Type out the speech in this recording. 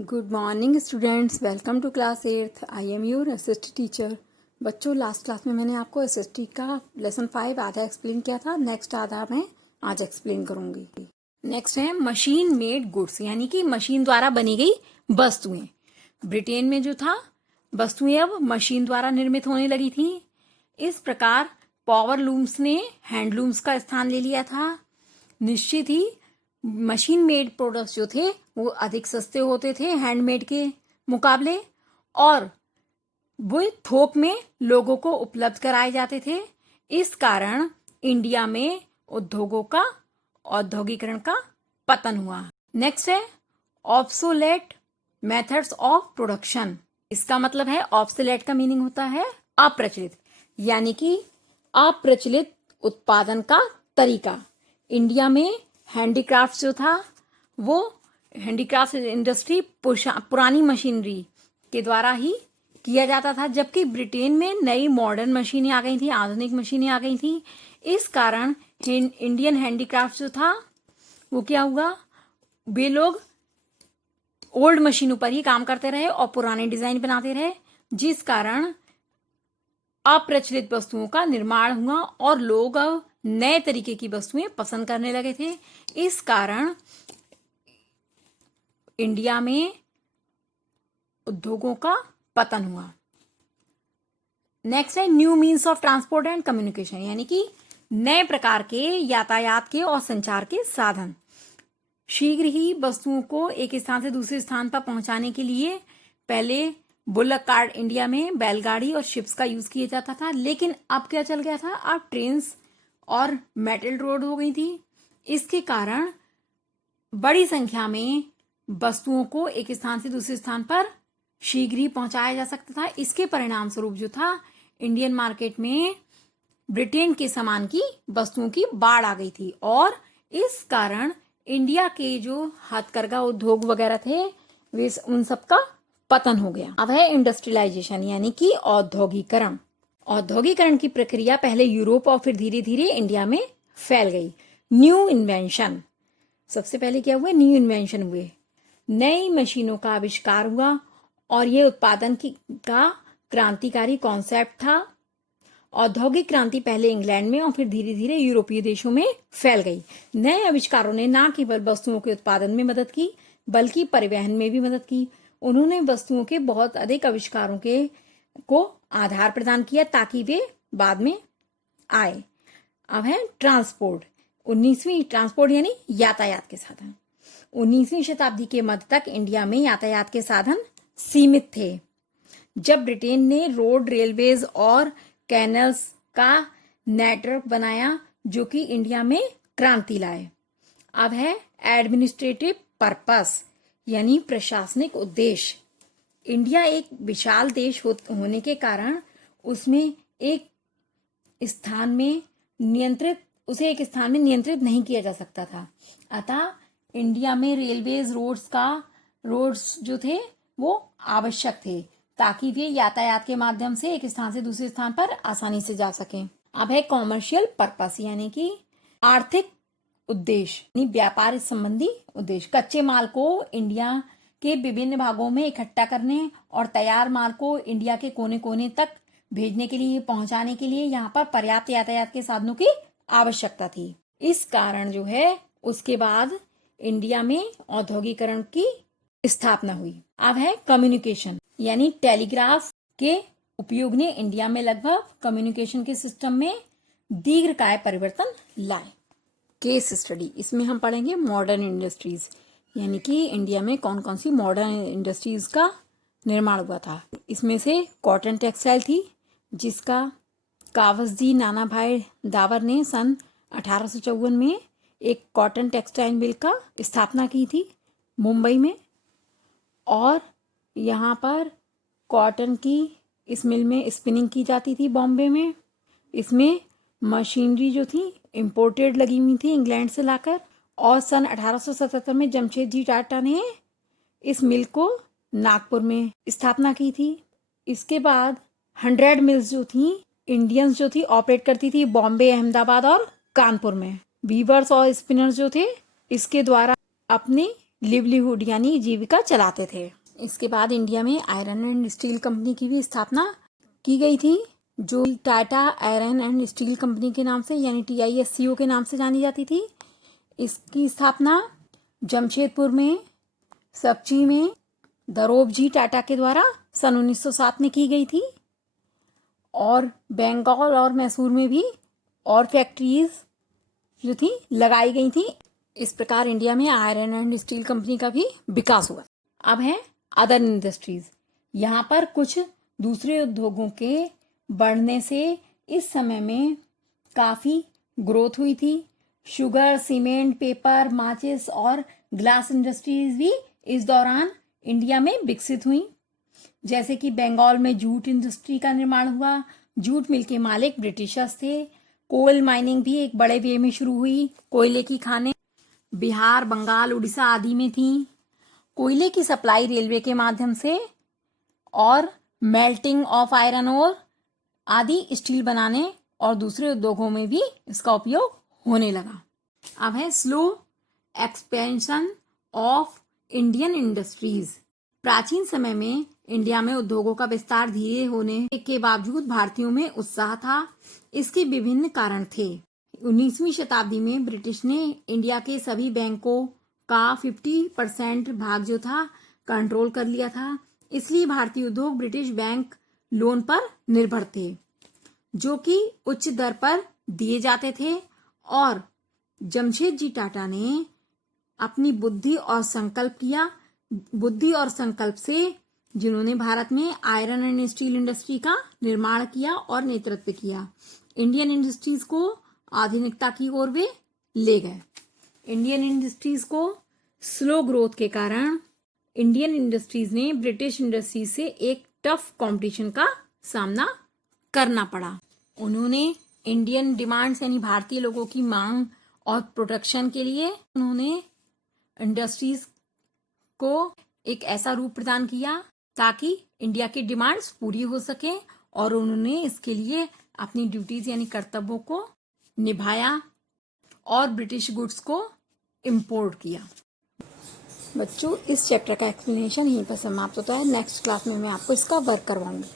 Good morning students, welcome to class 8th। I am your SST teacher. बच्चों, last class में मैंने आपको SST का लेसन 5 आधा एक्सप्लेन किया था। नेक्स्ट आधा मैं आज एक्सप्लेन करूंगी। नेक्स्ट है मशीन मेड गुड्स, यानी कि मशीन द्वारा बनी गई वस्तुएं। ब्रिटेन में जो था, वस्तुएं अब मशीन द्वारा निर्मित होने लगी थी। इस प्रकार पावर लूम्स ने हैंडलूम्स का स्थान ले लिया था। निश्चित ही मशीन मेड प्रोडक्ट्स जो थे वो अधिक सस्ते होते थे हैंडमेड के मुकाबले, और वो थोक में लोगों को उपलब्ध कराए जाते थे। इस कारण इंडिया में उद्योगों का औद्योगिकरण का पतन हुआ। नेक्स्ट है ऑब्सोलेट मेथड्स ऑफ प्रोडक्शन। इसका मतलब है, ऑब्सोलेट का मीनिंग होता है अप्रचलित, यानी कि अप्रचलित उत्पादन का तरीका। इंडिया में हैंडीक्राफ्ट जो था, वो हैंडीक्राफ्ट इंडस्ट्री पुरानी मशीनरी के द्वारा ही किया जाता था, जबकि ब्रिटेन में नई मॉडर्न मशीनें आ गई थी, आधुनिक मशीनें आ गई थी। इस कारण इंडियन हैंडीक्राफ्ट जो था वो क्या हुआ, वे लोग ओल्ड मशीनों पर ही काम करते रहे और पुराने डिजाइन बनाते रहे, जिस कारण अप्रचलित वस्तुओं का निर्माण हुआ और लोग अब नए तरीके की वस्तुएं पसंद करने लगे थे। इस कारण इंडिया में उद्योगों का पतन हुआ। नेक्स्ट है new means of transport and communication, यानी कि नए प्रकार के यातायात के और संचार के साधन। शीघ्र ही वस्तुओं को एक स्थान से दूसरे स्थान पर पहुंचाने के लिए पहले बुलक कार्ट इंडिया में बैलगाड़ी और शिप्स का यूज किया जाता था, लेकिन अब क्या चल गया था, अब ट्रेन्स और मेटल रोड हो गई थी। इसके कारण बड़ी संख्या में वस्तुओं को एक स्थान से दूसरे स्थान पर शीघ्र ही पहुंचाया जा सकता था। इसके परिणाम स्वरूप जो था, इंडियन मार्केट में ब्रिटेन के सामान की वस्तुओं की बाढ़ आ गई थी, और इस कारण इंडिया के जो हथकरघा उद्योग वगैरह थे, वे उन सब का पतन हो गया। अब है इंडस्ट्रियलाइजेशन, यानी कि औद्योगिकरण। औद्योगिकरण की प्रक्रिया पहले यूरोप और फिर धीरे धीरे इंडिया में फैल गई। न्यू इन्वेंशन, सबसे पहले क्या हुआ, न्यू इन्वेंशन हुए, नई मशीनों का आविष्कार हुआ, और ये उत्पादन का क्रांतिकारी कॉन्सेप्ट था। औद्योगिक क्रांति पहले इंग्लैंड में और फिर धीरे धीरे यूरोपीय देशों में फैल गई। नए आविष्कारों ने न केवल वस्तुओं के उत्पादन में मदद की, बल्कि परिवहन में भी मदद की। उन्होंने वस्तुओं के बहुत अधिक आविष्कारों को आधार प्रदान किया ताकि वे बाद में आए। अब है ट्रांसपोर्ट। 19वीं ट्रांसपोर्ट यानी यातायात के साधन। 19वीं शताब्दी के मध्य तक इंडिया में यातायात के साधन सीमित थे, जब ब्रिटेन ने रोड, रेलवेज और कैनल्स का नेटवर्क बनाया, जो कि इंडिया में क्रांति लाए। अब है एडमिनिस्ट्रेटिव पर्पस, यानी प्रशासनिक उद्देश्य। इंडिया एक विशाल देश होने के कारण उसमें एक स्थान में नियंत्रित नहीं किया जा सकता था। अतः इंडिया में रेलवेज, रोड्स जो थे वो आवश्यक थे, ताकि वे यातायात के माध्यम से एक स्थान से दूसरे स्थान पर आसानी से जा सकें। अब है कॉमर्शियल पर्पस, यानी कि आर्थिक उद्देश्य, यानी व्यापार संबंधी उद्देश्य। कच्चे माल को इंडिया के विभिन्न भागों में इकट्ठा करने और तैयार माल को इंडिया के कोने कोने तक भेजने के लिए, पहुंचाने के लिए यहाँ पर पर्याप्त यातायात के साधनों की आवश्यकता थी। इस कारण जो है, उसके बाद इंडिया में औद्योगिकरण की स्थापना हुई। अब है कम्युनिकेशन, यानी टेलीग्राफ के उपयोग ने इंडिया में लगभग कम्युनिकेशन के सिस्टम में दीर्घकाय परिवर्तन लाए। केस स्टडी, इसमें हम पढ़ेंगे मॉडर्न इंडस्ट्रीज, यानी कि इंडिया में कौन कौन सी मॉडर्न इंडस्ट्रीज का निर्माण हुआ था। इसमें से कॉटन टेक्सटाइल थी, जिसका कावसजी नाना भाई दावर ने सन 1854 में एक कॉटन टेक्सटाइल मिल का स्थापना की थी मुंबई में, और यहाँ पर कॉटन की इस मिल में स्पिनिंग की जाती थी बॉम्बे में। इसमें मशीनरी जो थी इंपोर्टेड लगी हुई थी इंग्लैंड से लाकर, और सन 1877 में जमशेदजी टाटा ने इस मिल को नागपुर में स्थापना की थी। इसके बाद 100 मिल्स जो थी इंडियंस जो थी ऑपरेट करती थी बॉम्बे, अहमदाबाद और कानपुर में। वीवर्स और स्पिनर्स जो थे, इसके द्वारा अपने लिवलीहुड यानी जीविका चलाते थे। इसके बाद इंडिया में आयरन एंड स्टील कंपनी की भी स्थापना की गई थी, जो Tata iron and steel company के नाम से यानी TISCO के नाम से जानी जाती थी। इसकी स्थापना जमशेदपुर में, सपची में दरोबजी टाटा के द्वारा सन 1907 में की गई थी। और बंगाल और मैसूर में भी और फैक्ट्रीज जो थी लगाई गई थी। इस प्रकार इंडिया में आयरन एंड स्टील कंपनी का भी विकास हुआ। अब है अदर इंडस्ट्रीज। यहाँ पर कुछ दूसरे उद्योगों के बढ़ने से इस समय में काफी ग्रोथ हुई थी। शुगर, सीमेंट, पेपर, माचिस और ग्लास इंडस्ट्रीज भी इस दौरान इंडिया में विकसित हुई। जैसे कि बंगाल में जूट इंडस्ट्री का निर्माण हुआ। जूट मिल के मालिक ब्रिटिशर्स थे। कोल माइनिंग भी एक बड़े वे में शुरू हुई। कोयले की खानें बिहार, बंगाल, उड़ीसा आदि में थी। कोयले की सप्लाई रेलवे के माध्यम से और मेल्टिंग ऑफ आयरन ओर आदि स्टील बनाने और दूसरे उद्योगों में भी इसका उपयोग होने लगा। अब है slow expansion of Indian industries. प्राचीन समय में इंडिया में उद्योगों का विस्तार धीरे होने के बावजूद भारतीयों में उत्साह था। इसके विभिन्न कारण थे। 19वीं शताब्दी में ब्रिटिश ने इंडिया के सभी बैंकों का 50% भाग जो था कंट्रोल कर लिया था। इसलिए भारतीय उद्योग ब्रिटिश बैंक लोन पर निर्भर थे, जो कि उच्च दर पर दिए जाते थे। और जमशेदजी टाटा ने अपनी बुद्धि और संकल्प से जिन्होंने भारत में आयरन एंड स्टील इंडस्ट्री का निर्माण किया और नेतृत्व किया, इंडियन इंडस्ट्रीज को आधुनिकता की ओर वे ले गए। इंडियन इंडस्ट्रीज को स्लो ग्रोथ के कारण इंडियन इंडस्ट्रीज ने ब्रिटिश इंडस्ट्रीज से एक टफ कंपटीशन का सामना करना पड़ा। उन्होंने इंडियन डिमांड्स यानी भारतीय लोगों की मांग और प्रोटेक्शन के लिए उन्होंने इंडस्ट्रीज को एक ऐसा रूप प्रदान किया ताकि इंडिया की डिमांड्स पूरी हो सके, और उन्होंने इसके लिए अपनी ड्यूटीज यानी कर्तव्यों को निभाया और ब्रिटिश गुड्स को इंपोर्ट किया। बच्चों, इस चैप्टर का एक्सप्लेनेशन यहीं पर समाप्त होता है। नेक्स्ट क्लास में मैं आपको इसका वर्क करवाऊंगी।